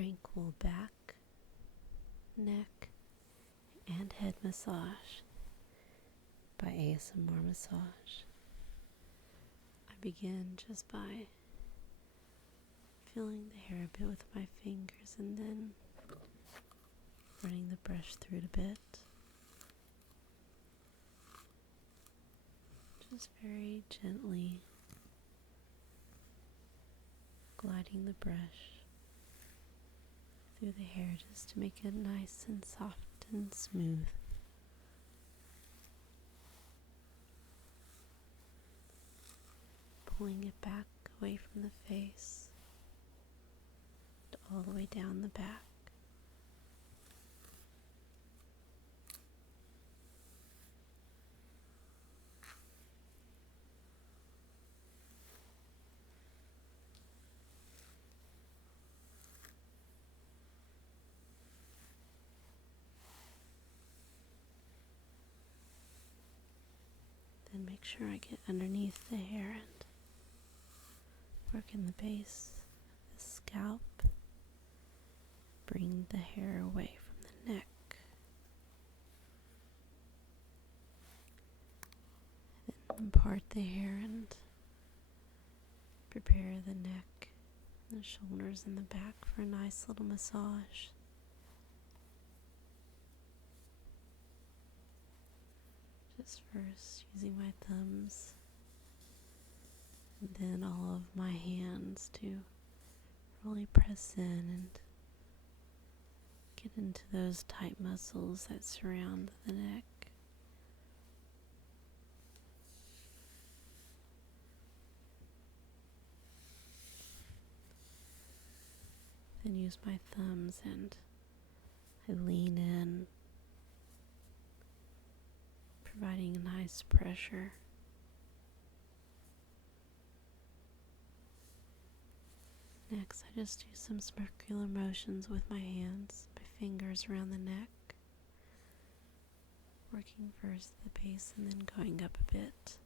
Tranquil back, neck, and head massage by ASMR Massage. I begin just by feeling the hair a bit with my fingers and then running the brush through it a bit. Just very gently gliding the brush through the hair just to make it nice and soft and smooth. Pulling it back away from the face, all the way down the back. Then make sure I get underneath the hair and work in the base of the scalp. Bring the hair away from the neck. Then part the hair and prepare the neck, the shoulders, and the back for a nice little massage. Just first using my thumbs and then all of my hands to really press in and get into those tight muscles that surround the neck. Then use my thumbs and I lean in, providing a nice pressure. Next, I just do some circular motions with my hands, my fingers around the neck, working first at the base and then going up a bit.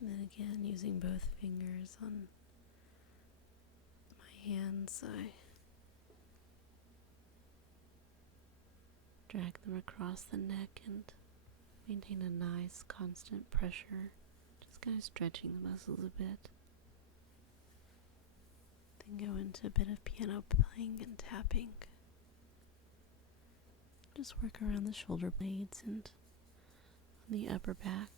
And then again, using both fingers on my hands, I drag them across the neck and maintain a nice constant pressure, just kind of stretching the muscles a bit. Then go into a bit of piano playing and tapping. Just work around the shoulder blades and on the upper back.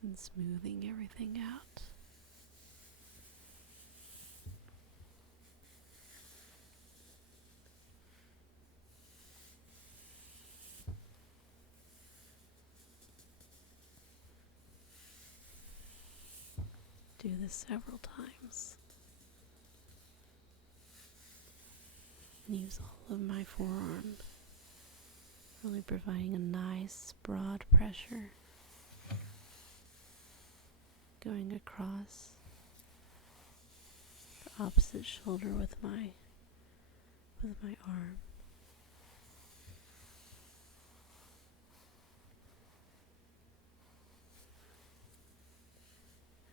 And smoothing everything out. Do this several times. And use all of my forearm, really providing a nice broad pressure. Going across the opposite shoulder with my arm.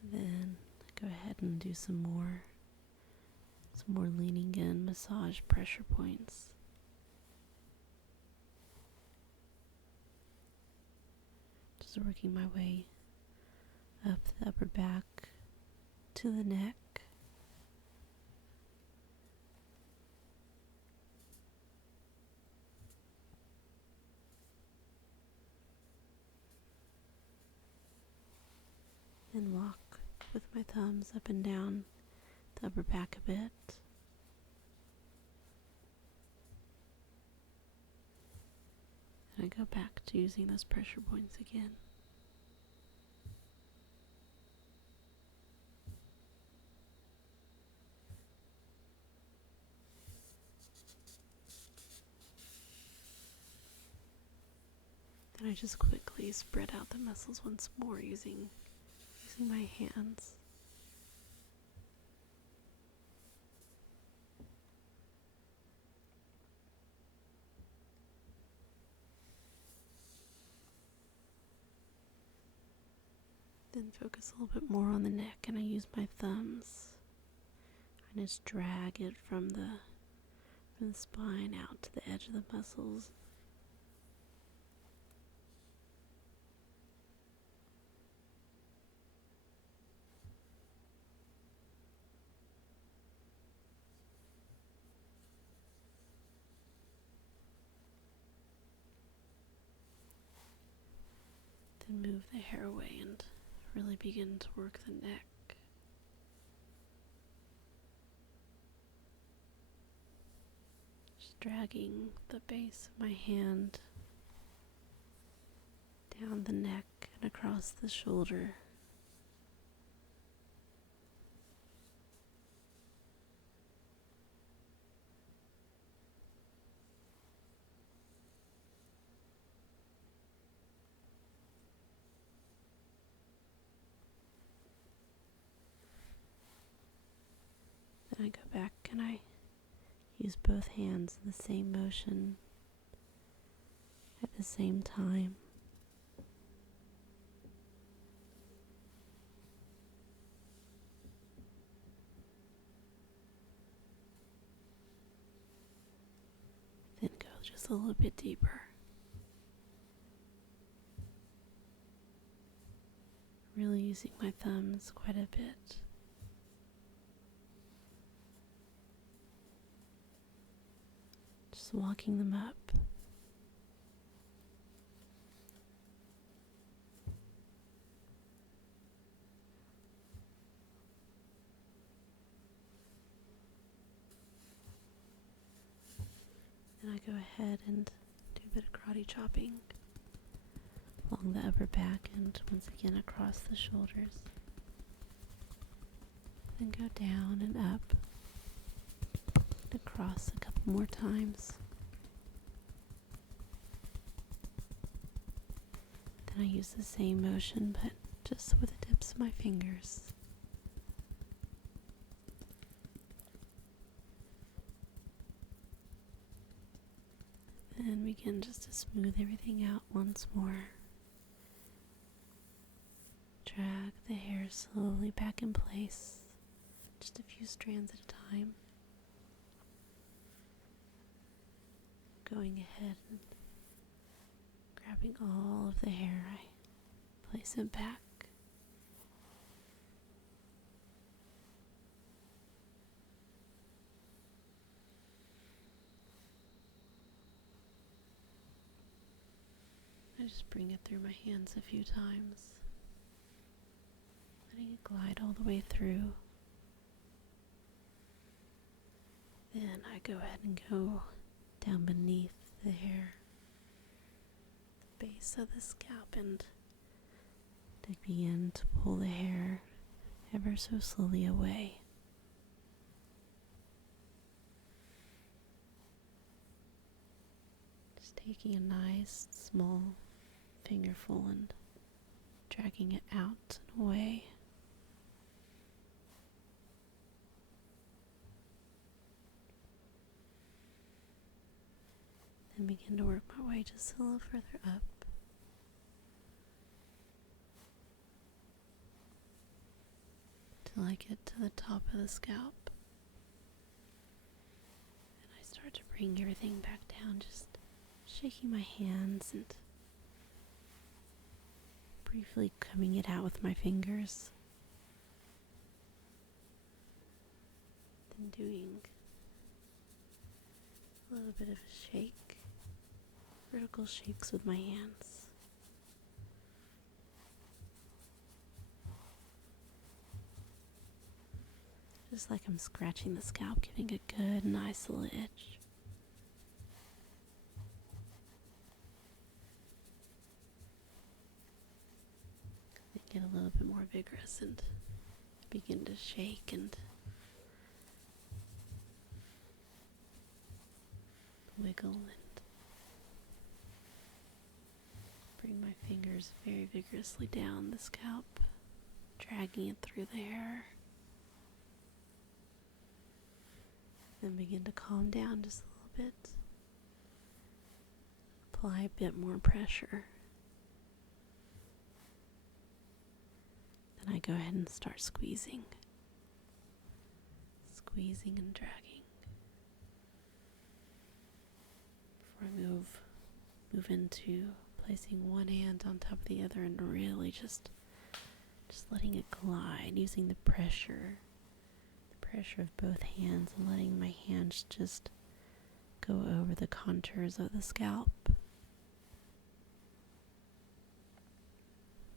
And then go ahead and do some more leaning in massage pressure points. Just working my way up the upper back to the neck. And walk with my thumbs up and down the upper back a bit. And I go back to using those pressure points again. Then I just quickly spread out the muscles once more using my hands. Then focus a little bit more on the neck, and I use my thumbs. I just drag it from the spine out to the edge of the muscles. Then move the hair away and really begin to work the neck. Just dragging the base of my hand down the neck and across the shoulder. Then I go back and I use both hands in the same motion at the same time. Then go just a little bit deeper. Really using my thumbs quite a bit. Just walking them up. Then I go ahead and do a bit of karate chopping along the upper back and once again across the shoulders. Then go down and up and across a couple more times. Then I use the same motion but just with the tips of my fingers. Then begin just to smooth everything out once more. Drag the hair slowly back in place, just a few strands at a time. Going ahead and grabbing all of the hair, I place it back. I just bring it through my hands a few times, letting it glide all the way through. Then I go ahead and go down beneath the hair, the base of the scalp, and I begin to pull the hair ever so slowly away. Just taking a nice small fingerful and dragging it out and away. Then begin to work my way just a little further up. Till I get to the top of the scalp. And I start to bring everything back down, just shaking my hands and briefly combing it out with my fingers. Then doing a little bit of a shake, vertical shakes with my hands. Just like I'm scratching the scalp, giving a good, nice little itch. Get a little bit more vigorous and begin to shake and wiggle and bring my fingers very vigorously down the scalp, dragging it through the hair. Then begin to calm down just a little bit. Apply a bit more pressure. Then I go ahead and start squeezing and dragging before I move into placing one hand on top of the other and really just letting it glide, using the pressure of both hands and letting my hands just go over the contours of the scalp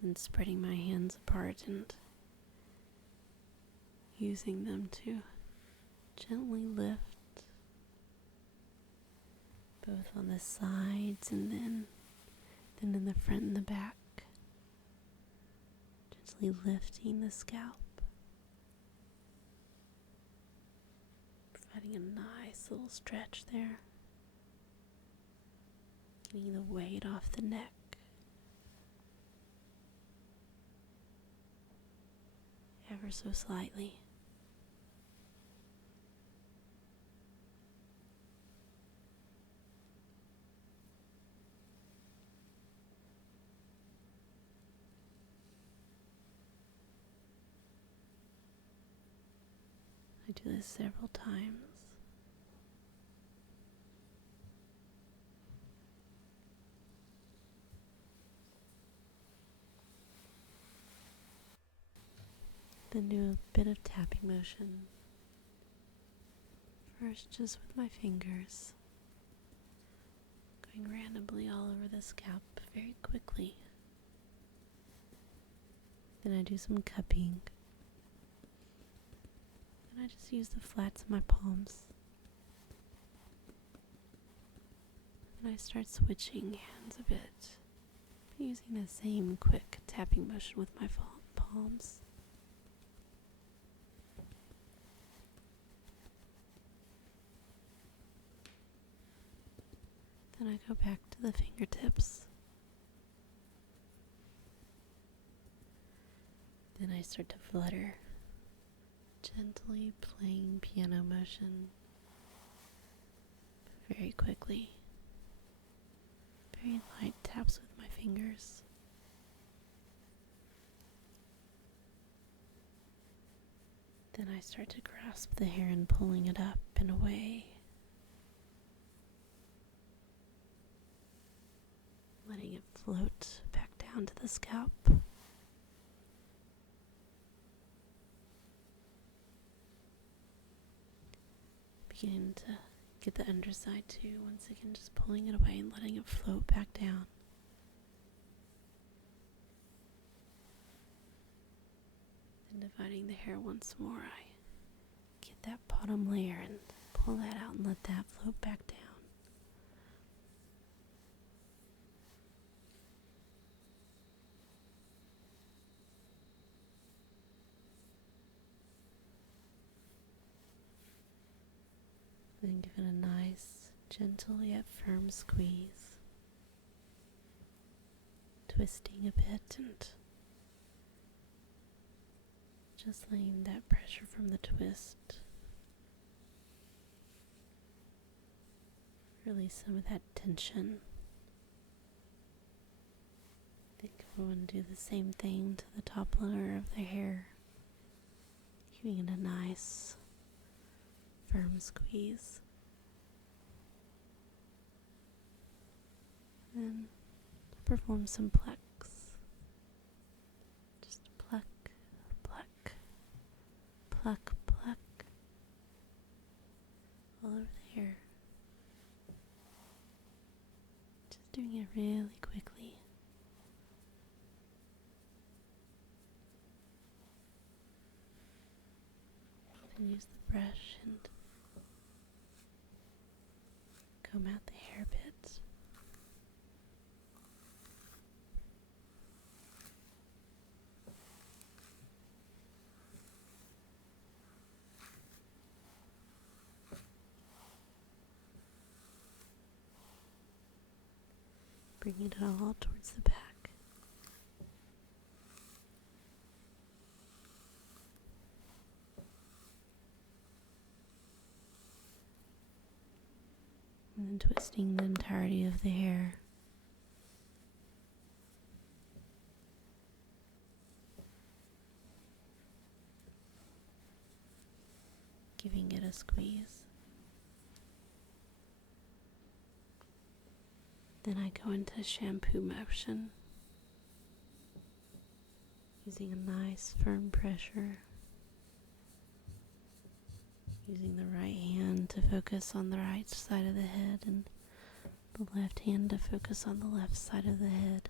and spreading my hands apart and using them to gently lift both on the sides and then in the front and the back, gently lifting the scalp, providing a nice little stretch there, getting the weight off the neck. Ever so slightly. I do this several times. Then do a bit of tapping motion. First just with my fingers, going randomly all over the scalp very quickly. Then I do some cupping. Then I just use the flats of my palms. And I start switching hands a bit, using the same quick tapping motion with my palms. Then I go back to the fingertips. Then I start to flutter, gently playing piano motion, very quickly. Very light taps with my fingers. Then I start to grasp the hair and pulling it up and away. Letting it float back down to the scalp. Beginning to get the underside too. Once again, just pulling it away and letting it float back down. And dividing the hair once more, I get that bottom layer and pull that out and let that float back down. Then give it a nice, gentle yet firm squeeze. Twisting a bit and just letting that pressure from the twist release some of that tension. I think we want to do the same thing to the top layer of the hair, giving it a nice firm squeeze. Then perform some plucks. Just pluck, pluck, pluck, pluck all over the hair. Just doing it really quickly. Then use the brush and comb out the hair bits. Bringing it all towards the back. And then twisting the entirety of the hair. giving it a squeeze. Then I go into shampoo motion, using a nice firm pressure, using the right hand to focus on the right side of the head and the left hand to focus on the left side of the head.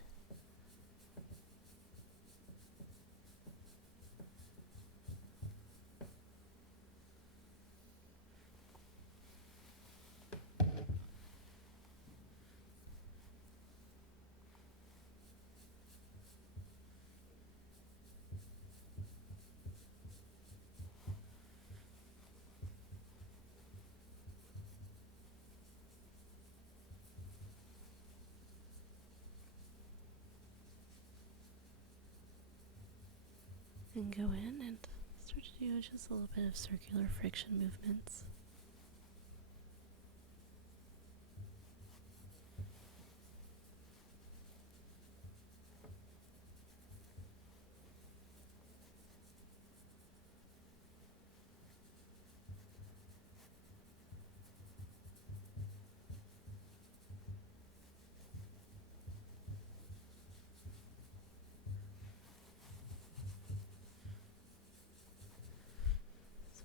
And go in and start to do just a little bit of circular friction movements.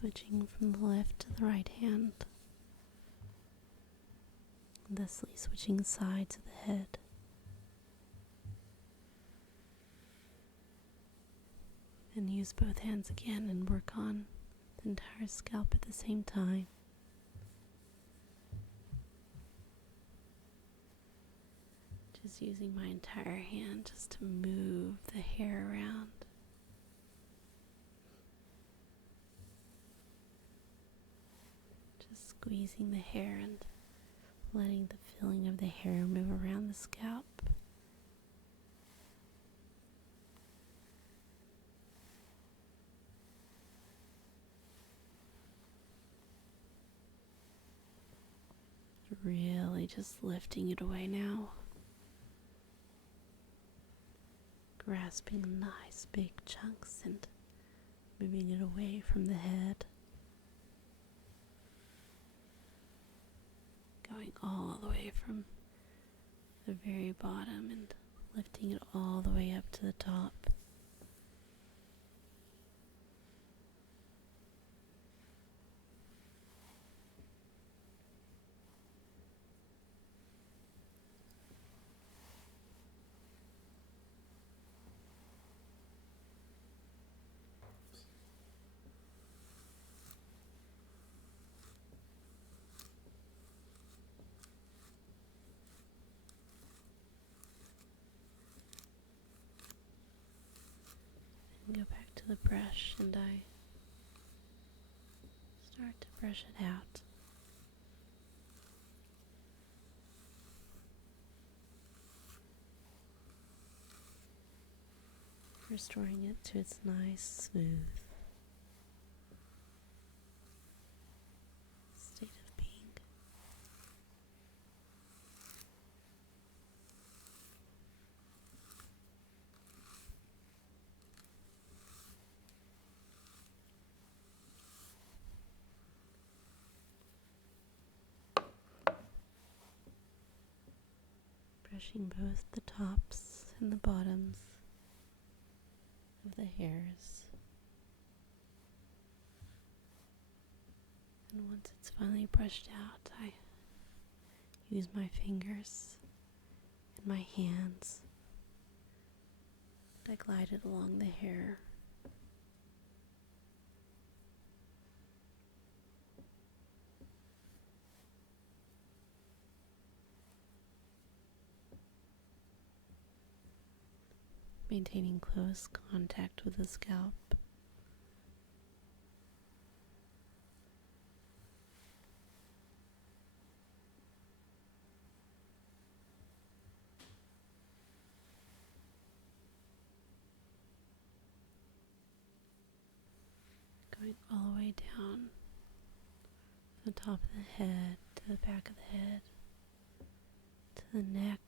Switching from the left to the right hand, thusly switching sides of the head. And use both hands again and work on the entire scalp at the same time. Just using my entire hand just to move the hair around. Squeezing the hair and letting the feeling of the hair move around the scalp. Really just lifting it away now. Grasping nice big chunks and moving it away from the head. Going all the way from the very bottom and lifting it all the way up to the top. Go back to the brush and I start to brush it out. Restoring it to its nice, smooth state of being. Brushing both the tops and the bottoms of the hairs. And once it's finally brushed out, I use my fingers and my hands and I glide it along the hair. Maintaining close contact with the scalp. Going all the way down the top of the head, to the back of the head, to the neck,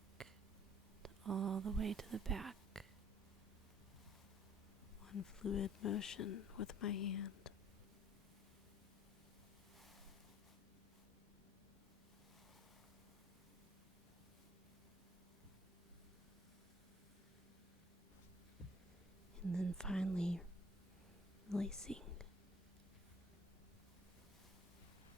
to all the way to the back. One fluid motion with my hand. And then finally releasing